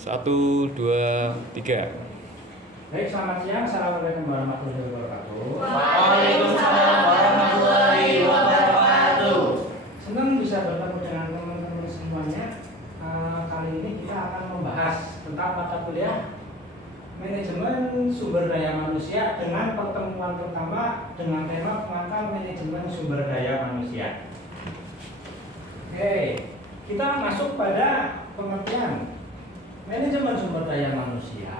Satu, dua, tiga. Baik, selamat siang. Assalamualaikum warahmatullahi wabarakatuh. Waalaikumsalam warahmatullahi wabarakatuh. Senang bisa bertemu dengan teman-teman semuanya. Kali ini kita akan membahas tentang mata kuliah Manajemen Sumber Daya Manusia dengan pertemuan pertama dengan tema pengantar manajemen sumber daya manusia. Oke, kita masuk pada pengertian manajemen sumber daya manusia.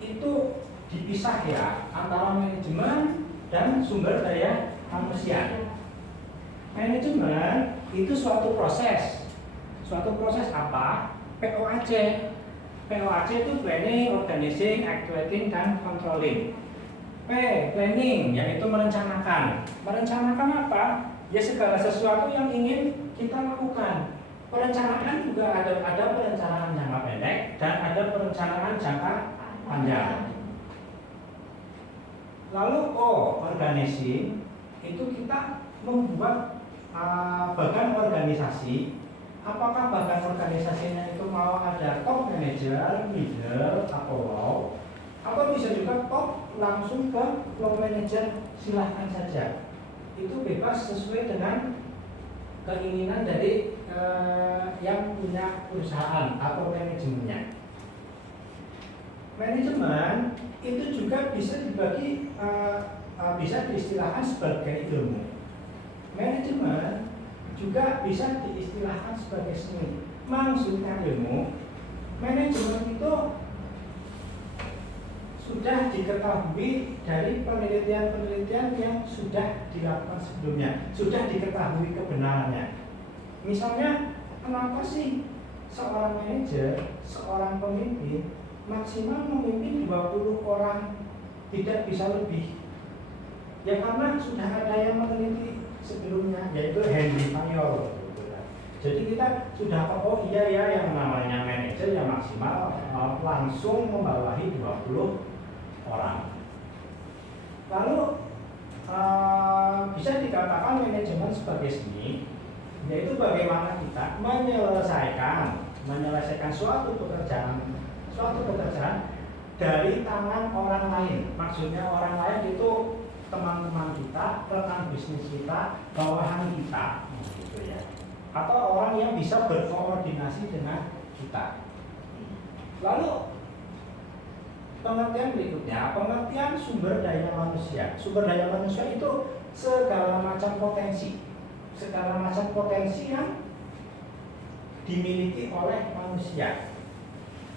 Itu dipisah ya antara manajemen dan sumber daya manusia. Manajemen itu suatu proses apa? POAC. POAC itu planning, organizing, actuating, dan controlling. P, planning, yaitu merencanakan. Merencanakan apa? Ya segala sesuatu yang ingin kita lakukan. Perencanaan juga ada perencanaan jangka pendek dan ada perencanaan jangka panjang. Lalu O, organizing, itu kita membuat bagan organisasi. Apakah bagan organisasinya itu mau ada top manager, middle, atau low, atau bisa juga top langsung ke low manager, silahkan saja. Itu bebas sesuai dengan keinginan dari yang punya perusahaan atau manajemennya. Manajemen itu juga bisa dibagi, bisa diistilahkan sebagai ilmu. Manajemen juga bisa diistilahkan sebagai seni. Maksudnya ilmu, manajemen itu sudah diketahui dari penelitian-penelitian yang sudah dilakukan sebelumnya, sudah diketahui kebenarannya. Misalnya, kenapa sih seorang manajer, seorang pemimpin maksimal memimpin 20 orang, tidak bisa lebih? Ya karena sudah ada yang meneliti sebelumnya, yaitu Henry Fayol. Jadi kita sudah tahu, oh iya ya, yang namanya manajer yang maksimal langsung membawahi 20 orang. Lalu bisa dikatakan manajemen sebagai seni, yaitu bagaimana kita menyelesaikan suatu pekerjaan dari tangan orang lain. Maksudnya orang lain itu teman-teman kita, rekan bisnis kita, bawahan kita, gitu ya. Atau orang yang bisa berkoordinasi dengan kita. Lalu pengertian berikutnya, pengertian sumber daya manusia. Sumber daya manusia itu segala macam potensi yang dimiliki oleh manusia.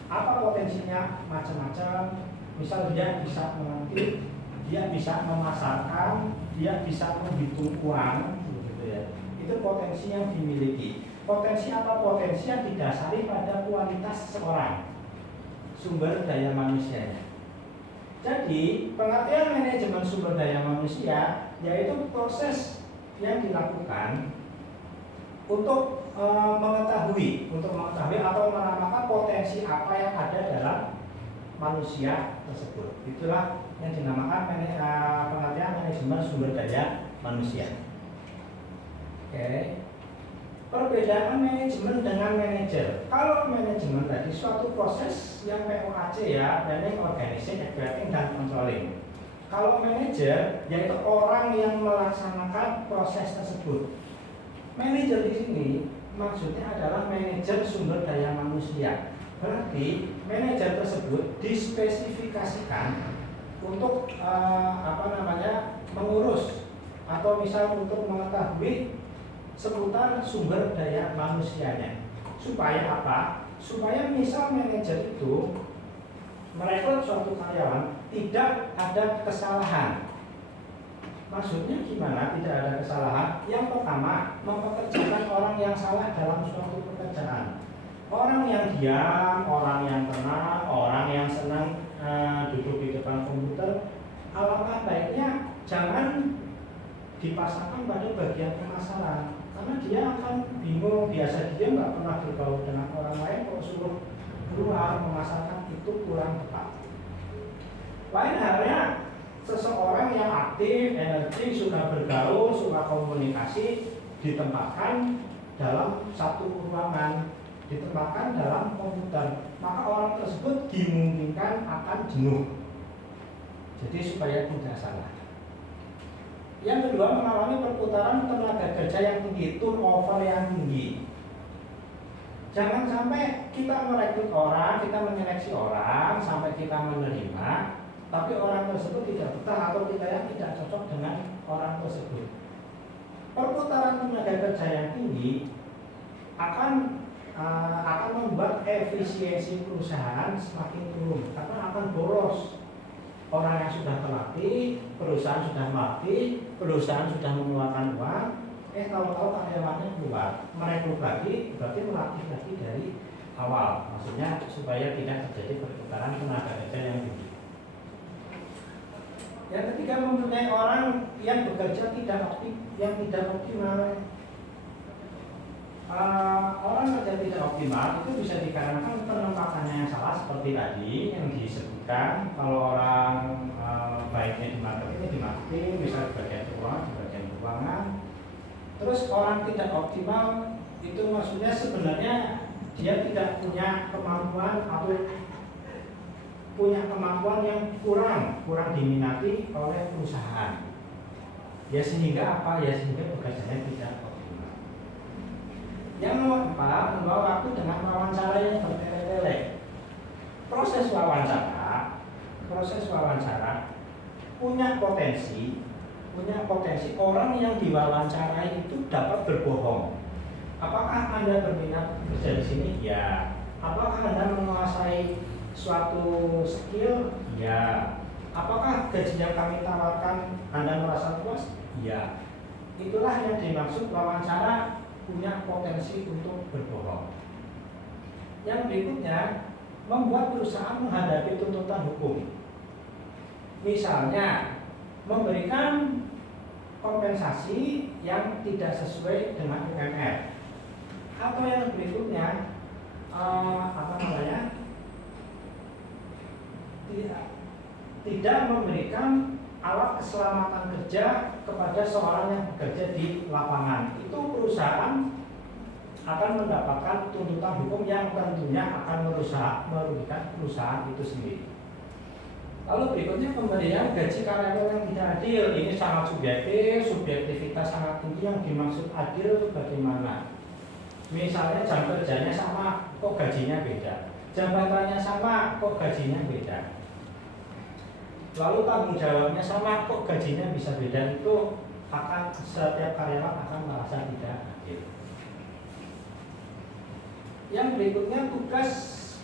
Apa potensinya? Macam-macam. Misal dia bisa mengerti, dia bisa memasarkan, dia bisa menghitung uang, gitu ya. Itu potensi yang dimiliki. Potensi apa? Potensi yang didasari pada kualitas seseorang, sumber daya manusianya. Jadi pengertian manajemen sumber daya manusia yaitu proses yang dilakukan untuk mengetahui atau menamakan potensi apa yang ada dalam manusia tersebut. Itulah yang dinamakan pengertian manajemen sumber daya manusia. Oke. Perbedaan manajemen dengan manajer. Kalau manajemen tadi suatu proses yang POAC ya, planning, organizing, actuating, dan controlling. Kalau manajer yaitu orang yang melaksanakan proses tersebut. Manajer di sini maksudnya adalah manajer sumber daya manusia. Berarti manajer tersebut dispesifikasikan untuk mengurus atau misal untuk mengetahui seputar sumber daya manusianya. Supaya apa? Supaya misal manajer itu merekrut suatu karyawan tidak ada kesalahan. Maksudnya gimana tidak ada kesalahan? Yang pertama, mempekerjakan orang yang salah dalam suatu pekerjaan. Orang yang diam, orang yang tenang, orang yang senang duduk di depan komputer, alangkah baiknya jangan dipasangkan pada bagian pemasaran. Karena dia akan bingung, biasa dia nggak pernah bergaul dengan orang lain, kalau suruh keluar memasarkan itu kurang tepat. Lain halnya seseorang yang aktif, energi, suka bergaul, suka komunikasi, ditempatkan dalam satu ruangan ditempatkan dalam komputer, maka orang tersebut dimungkinkan akan jenuh. Jadi supaya tidak salah. Yang kedua, mengalami perputaran tenaga kerja yang tinggi, turnover yang tinggi. Jangan sampai kita merekrut orang, kita menyeleksi orang sampai kita menerima, tapi orang tersebut tidak betah atau kita yang tidak cocok dengan orang tersebut. Perputaran tenaga kerja yang tinggi akan membuat efisiensi perusahaan semakin turun karena akan boros. Orang yang sudah terlatih, perusahaan sudah melatih, perusahaan sudah mengeluarkan uang, tahu-tahu karyawannya keluar, merekrut lagi, berarti melatih lagi dari awal. Maksudnya supaya tidak terjadi perputaran tenaga kerja yang tinggi. Yang ketiga, mempunyai orang yang bekerja yang tidak optimal. Orang kerja tidak optimal itu bisa dikarenakan penempatannya yang salah seperti tadi yang disebutkan. Kalau orang baiknya di marketing, misal di bagian keuangan. Terus orang tidak optimal itu maksudnya sebenarnya dia tidak punya kemampuan atau punya kemampuan yang kurang diminati oleh perusahaan. Ya sehingga sehingga pekerjaannya tidak optimal. Yang nomor 4, membawa waktu dengan wawancara yang bertele-tele. Proses wawancara punya potensi orang yang diwawancarai itu dapat berbohong. Apakah Anda berminat bekerja di sini? Ya. Apakah Anda menguasai suatu skill? Ya. Apakah gaji yang kami tawarkan Anda merasa puas? Ya. Itulah yang dimaksud wawancara punya potensi untuk berbohong. Yang berikutnya, membuat perusahaan menghadapi tuntutan hukum. Misalnya, memberikan kompensasi yang tidak sesuai dengan UMR. Atau yang berikutnya, tidak memberikan alat keselamatan kerja kepada seorang yang bekerja di lapangan. Itu perusahaan akan mendapatkan tuntutan hukum yang tentunya akan merugikan perusahaan itu sendiri. Lalu berikutnya, pemberian gaji karyawan yang tidak adil. Ini sangat subjektivitas sangat tinggi. Yang dimaksud adil bagaimana? Misalnya jam kerjanya sama, kok gajinya beda. Jabatannya sama, kok gajinya beda. Lalu tanggung jawabnya sama, kok gajinya bisa beda. Itu akan setiap karyawan akan merasa tidak adil. Yang berikutnya, tugas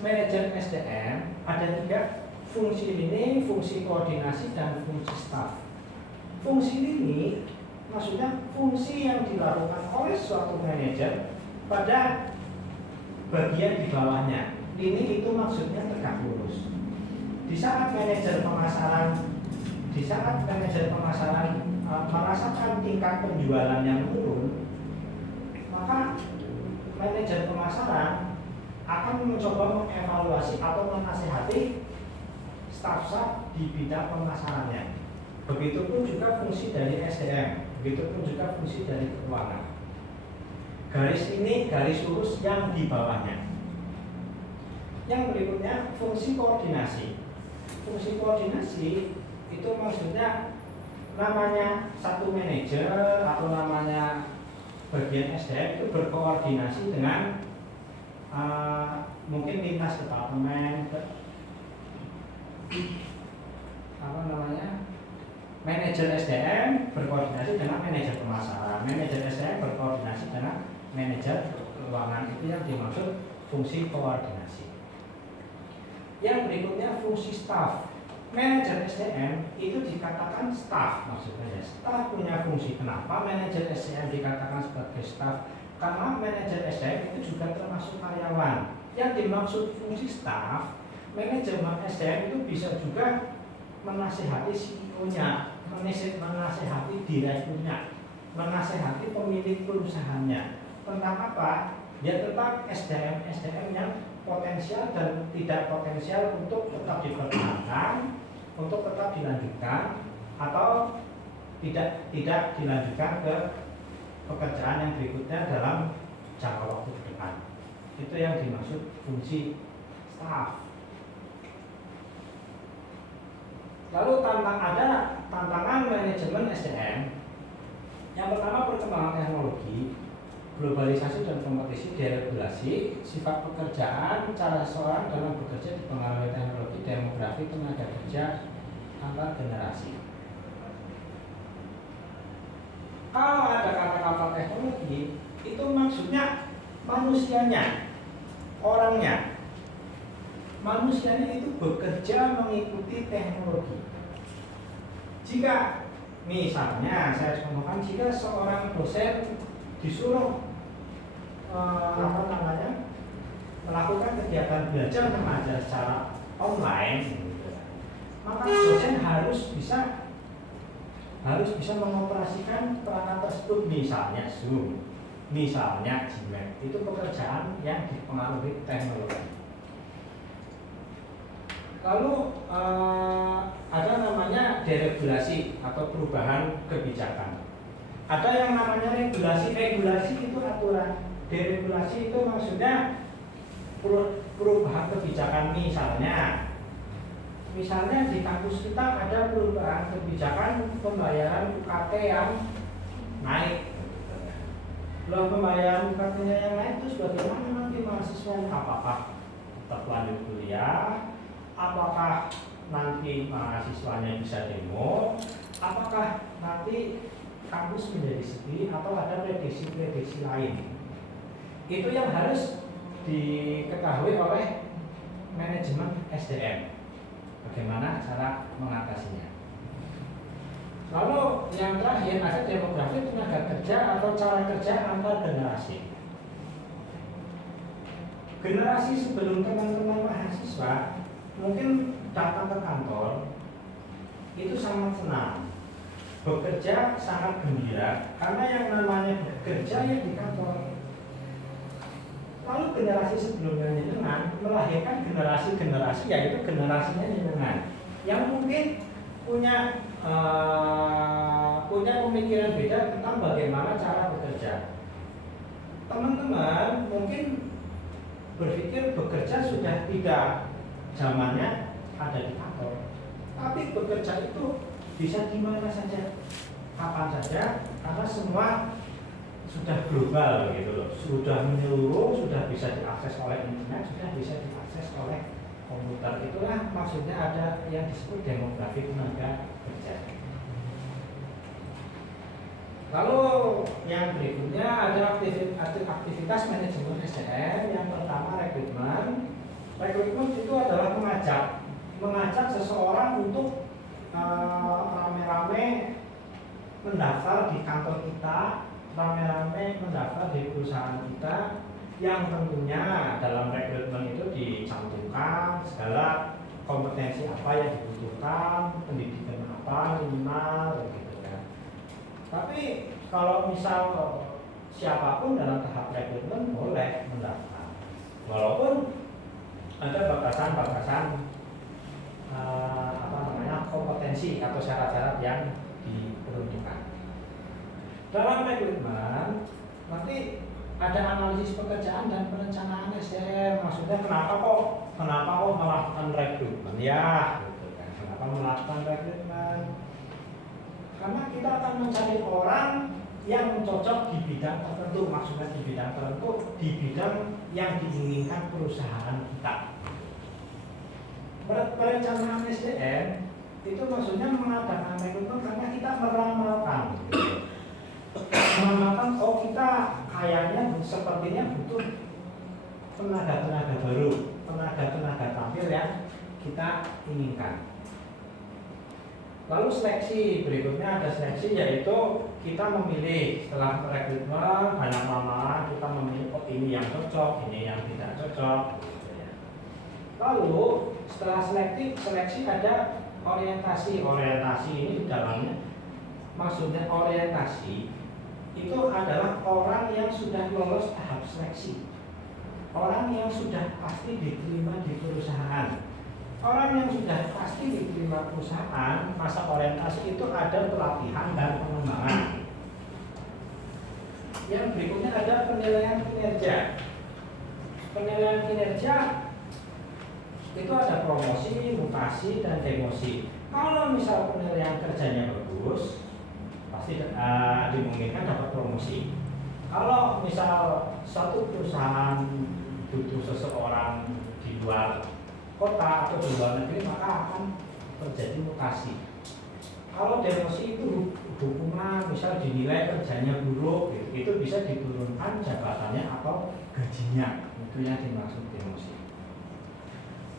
manajer SDM ada 3 fungsi lini, fungsi koordinasi, dan fungsi staf. Fungsi lini maksudnya fungsi yang dilakukan oleh suatu manajer pada bagian di bawahnya. Lini itu maksudnya tegak lurus. Di saat manajer pemasaran merasakan tingkat penjualan yang menurun, maka manajer pemasaran akan mencoba mengevaluasi atau menasihati staf-staf di bidang pemasarannya. Begitupun juga fungsi dari SDM, begitupun juga fungsi dari keuangan. Garis ini garis lurus yang di bawahnya. Yang berikutnya, fungsi koordinasi. Fungsi koordinasi itu maksudnya namanya satu manajer atau namanya bagian SDM itu berkoordinasi dengan mungkin lintas departemen, manajer SDM berkoordinasi dengan manajer pemasaran, manajer SDM berkoordinasi dengan manajer keuangan. Itu yang dimaksud fungsi koordinasi. Yang berikutnya, fungsi staf. Manajer SDM itu dikatakan staf, maksudnya staf punya fungsi. Kenapa manajer SDM dikatakan sebagai staf? Karena manajer SDM itu juga termasuk karyawan. Yang dimaksud fungsi staf, manajemen SDM itu bisa juga menasihati CEO-nya, menasihati direkturnya, menasihati pemilik perusahaannya. Tentang apa? Ya tentang SDM yang potensial dan tidak potensial untuk tetap dipertahankan, untuk tetap dilanjutkan, atau tidak dilanjutkan ke pekerjaan yang berikutnya dalam jangka waktu ke depan. Itu yang dimaksud fungsi staf. Lalu ada tantangan manajemen SDM. Yang pertama, perkembangan teknologi, globalisasi dan kompetisi, deregulasi, sifat pekerjaan, cara seseorang dalam bekerja dipengaruhi teknologi, demografi, tenaga kerja, antar generasi. Kalau ada kata-kata teknologi, itu maksudnya manusianya, orangnya. Manusianya itu bekerja mengikuti teknologi. Jika misalnya saya contohkan, jika seorang dosen disuruh melakukan kegiatan belajar mengajar secara online, maka dosen harus bisa mengoperasikan perangkat tersebut, misalnya Zoom, misalnya Gmail. Itu pekerjaan yang dipengaruhi teknologi. Lalu ada namanya deregulasi atau perubahan kebijakan. Ada yang namanya regulasi. Regulasi itu aturan. Deregulasi itu maksudnya perubahan kebijakan. Misalnya di kampus kita ada perubahan kebijakan pembayaran UKT yang naik. Lalu pembayaran UKT-nya yang naik itu bagaimana nanti mahasiswa? Apakah tetap lanjut kuliah? Apakah nanti mahasiswanya bisa demo? Apakah nanti kampus menjadi sepi atau ada prediksi-prediksi lain? Itu yang harus diketahui oleh manajemen SDM. Bagaimana cara mengatasinya? Lalu yang terakhir ada demografi, tenaga kerja atau cara kerja antar generasi. Generasi sebelum teman-teman mahasiswa mungkin datang ke kantor itu sangat senang, bekerja sangat gembira karena yang namanya bekerja ya di kantor. Lalu generasi sebelumnya jenengan melahirkan generasi-generasi, yaitu generasinya jenengan yang mungkin punya pemikiran beda tentang bagaimana cara bekerja. Teman-teman mungkin berpikir bekerja sudah tidak zamannya ada di kantor, tapi bekerja itu bisa di mana saja, kapan saja, karena semua sudah global gitu loh, sudah menyeluruh, sudah bisa diakses oleh internet, sudah bisa diakses oleh komputer. Itulah maksudnya ada yang disebut demografi tenaga kerja. Lalu yang berikutnya ada aktivitas manajemen SDM. Yang pertama rekrutmen. Rekrutmen itu adalah mengajak seseorang untuk rame-rame mendaftar di kantor kita, rame-rame mendaftar di perusahaan kita, yang tentunya dalam rekrutmen itu dicantumkan segala kompetensi apa yang dibutuhkan, pendidikan apa minimal gitu kan. Tapi kalau misal siapapun dalam tahap rekrutmen boleh mendaftar, walaupun ada batasan-batasan kompetensi atau syarat-syarat yang diperuntukkan. Dalam rekrutmen nanti ada analisis pekerjaan dan perencanaan SDM. Maksudnya kenapa kok melakukan rekrutmen ya? Gitu kan. Kenapa melakukan rekrutmen? Karena kita akan mencari orang yang cocok di bidang tertentu. Maksudnya di bidang tertentu, di bidang yang diinginkan perusahaan kita. Perencanaan SDM itu maksudnya mengadakan rekrutmen karena kita meramalkan. Meramalkan, oh kita kayaknya sepertinya butuh tenaga-tenaga baru, tenaga-tenaga tampil yang kita inginkan. Lalu seleksi, berikutnya ada seleksi, yaitu kita memilih setelah rekrutmen banyak lamaran, kita memilih oh ini yang cocok, ini yang tidak cocok. Lalu setelah seleksi ada orientasi. Orientasi ini di dalamnya maksudnya orientasi itu adalah orang yang sudah lolos tahap seleksi, orang yang sudah pasti diterima di perusahaan. Orang yang sudah pasti diterima perusahaan, masa orientasi itu ada pelatihan dan pengembangan. Yang berikutnya ada penilaian kinerja. penilaian kinerja itu ada promosi, mutasi, dan demosi. Kalau misal penilaian kerjanya bagus, pasti dimungkinkan dapat promosi. Kalau misal satu perusahaan butuh seseorang di luar kota atau di luar negeri, maka akan terjadi mutasi. Kalau demosi itu hukuman, misal dinilai kerjanya buruk, itu bisa diturunkan jabatannya atau gajinya. Itu yang dimaksud demosi.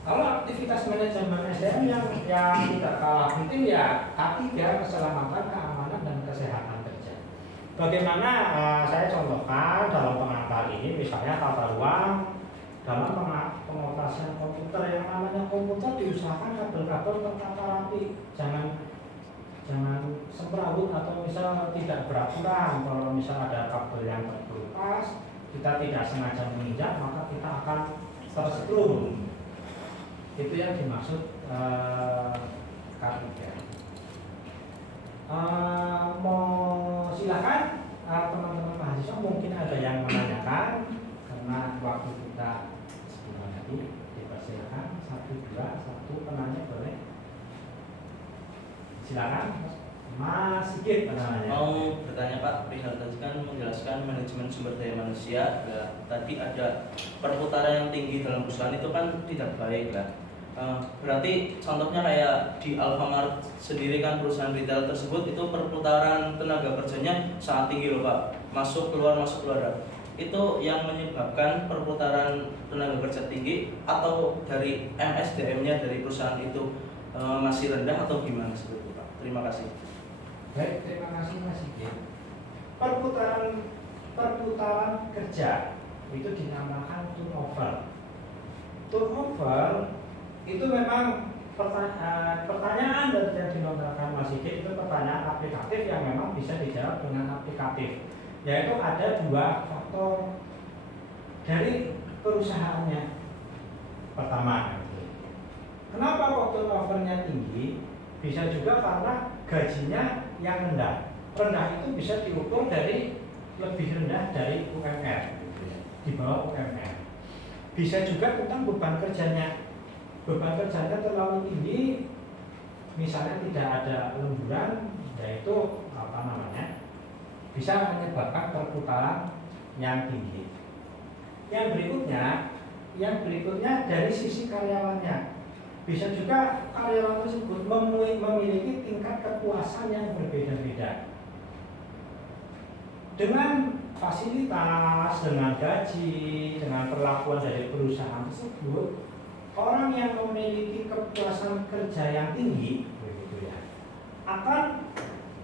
Kalau aktivitas manajemen SDM yang tidak kalah penting ya K3, keselamatan, keamanan, dan kesehatan kerja. Bagaimana saya contohkan dalam pengantar ini, misalnya tata ruang dalam pengoperasian komputer. Yang namanya komputer diusahakan kabel-kabel tertata rapi, jangan semrawut atau misal tidak beraturan. Kalau misal ada kabel yang terkelupas, kita tidak sengaja menginjak, maka kita akan tersetrum. Itu yang dimaksud K3. Silakan teman-teman mahasiswa, mungkin ada yang menanyakan karena waktu kita sebelum tadi. Silakan 1, 2, 1 penanya boleh. Silakan Mas Sigit penanya. Mau bertanya Pak, perihal tadi kan menjelaskan manajemen sumber daya manusia. Ya, tadi ada perputaran yang tinggi dalam perusahaan itu kan tidak baik lah. Berarti contohnya kayak di Alfamart sendiri kan, perusahaan retail tersebut itu perputaran tenaga kerjanya sangat tinggi loh Pak, masuk keluar. Itu yang menyebabkan perputaran tenaga kerja tinggi, atau dari MSDM-nya dari perusahaan itu masih rendah, atau gimana seperti itu Pak? Terima kasih. Baik, terima kasih Mas Sigit. Perputaran kerja itu dinamakan turnover. Turnover itu memang pertanyaan dari yang dilontarkan Mas Sigit itu pertanyaan aplikatif yang memang bisa dijawab dengan aplikatif, yaitu ada 2 faktor dari perusahaannya. Pertama, kenapa kok turnovernya tinggi? Bisa juga karena gajinya yang rendah. Rendah itu bisa diukur dari lebih rendah dari UMR, di bawah UMR. Bisa juga tentang beban kerjanya. Beban kerjanya terlalu tinggi, misalnya tidak ada lemburan, yaitu bisa menyebabkan perputaran yang tinggi. Yang berikutnya dari sisi karyawannya. Bisa juga karyawan tersebut memiliki tingkat kepuasan yang berbeda-beda. Dengan fasilitas, dengan gaji, dengan perlakuan dari perusahaan tersebut, orang yang memiliki kepuasan kerja yang tinggi, begitu ya, akan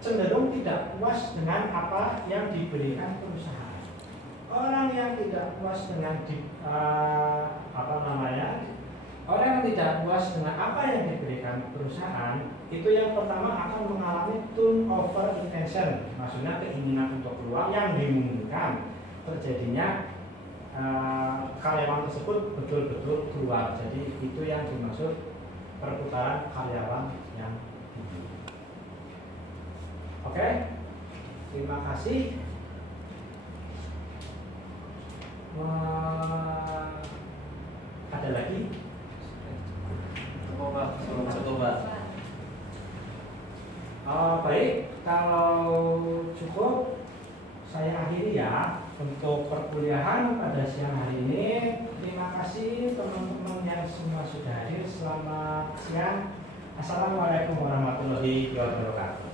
cenderung tidak puas dengan apa yang diberikan perusahaan. Orang yang tidak puas dengan orang yang tidak puas dengan apa yang diberikan perusahaan, itu yang pertama akan mengalami turnover intention, maksudnya keinginan untuk keluar yang dimungkinkan terjadinya karyawan tersebut betul-betul keluar. Jadi itu yang dimaksud perputaran karyawan yang tinggi. Oke, terima kasih. Ada lagi? Cukup Pak. Baik, kalau cukup saya akhiri ya untuk perkuliahan pada siang hari ini. Terima kasih teman-teman yang semua sudah hadir. Selamat siang. Assalamualaikum warahmatullahi wabarakatuh.